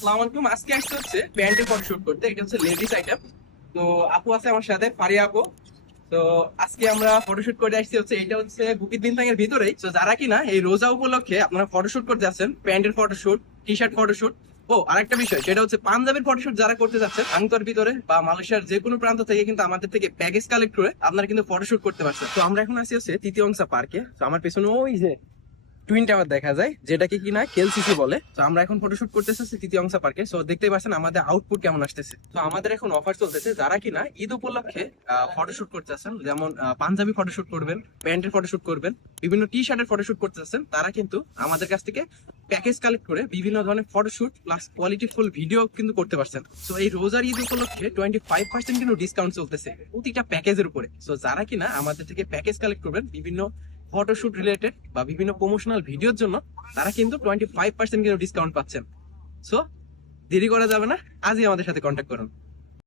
আসসালামু আলাইকুম। আজকে আসতে হচ্ছে প্যান্টের ফটোশুট করতে। এটা হচ্ছে লেডিস আইটেম। তো আপু আছে আমার সাথে, ফারিয়া আপু। তো আজকে আমরা ফটোশুট করে আসছি হচ্ছে, এটা হচ্ছে বুকিত বিনতাং এর ভিতরেই। তো যারা কিনা এই রোজা উপলক্ষে আপনারা ফটোশুট করতে যাচ্ছেন, প্যান্টের ফটোশুট, টি শার্ট ফটোশুট, ও আরেকটা বিষয় সেটা হচ্ছে পাঞ্জাবের ফটোশুট যারা করতে যাচ্ছেন আংতর ভিতরে বা মালয়েশিয়ার যে কোনো প্রান্ত থেকে কিন্তু আমাদের থেকে প্যাকেজ কালেক্ট করে আপনারা কিন্তু ফটোশুট করতে পারছেন। তো আমরা এখন আছি হচ্ছে তৃতীয় অংশা পার্কে। তো আমার পেছনে ওই যে টুইন টাওয়ার দেখা যায়, যেটাকে কিনা কেএলসিসি বলে। তো আমরা এখন ফটোশুট করতেছি তৃতীয় অংশা পার্কে। সো দেখতেই পাচ্ছেন আমাদের আউটপুট কেমন আসতেছে। তো আমাদের এখন অফার চলতেছে, যারা কিনা ঈদ উপলক্ষে ফটোশুট করতে আছেন, যেমন পাঞ্জাবি ফটোশুট করবেন, প্যান্টের ফটোশুট করবেন, বিভিন্ন টি শার্টের ফটোশুট করতে আছেন, তারা কিন্তু আমাদের কাছ থেকে প্যাকেজ কালেক্ট করে বিভিন্ন ধরনের ফটোশুট প্লাস কোয়ালিটিফুল ভিডিও কিন্তু করতে পারছেন। সো এই রোজার ঈদ উপলক্ষে 25% কিন্তু ডিসকাউন্ট চলতেছে প্রতিটা প্যাকেজের উপরে। সো যারা কিনা আমাদের থেকে প্যাকেজ কালেক্ট করবেন বিভিন্ন ফটোশুট রিলেটেড বা বিভিন্ন প্রমোশনাল ভিডিওর জন্য, তারা কিন্তু 25% কিন্তু ডিসকাউন্ট পাচ্ছেন। সো দেরি করা যাবে না, আজই আমাদের সাথে কন্ট্যাক্ট করুন।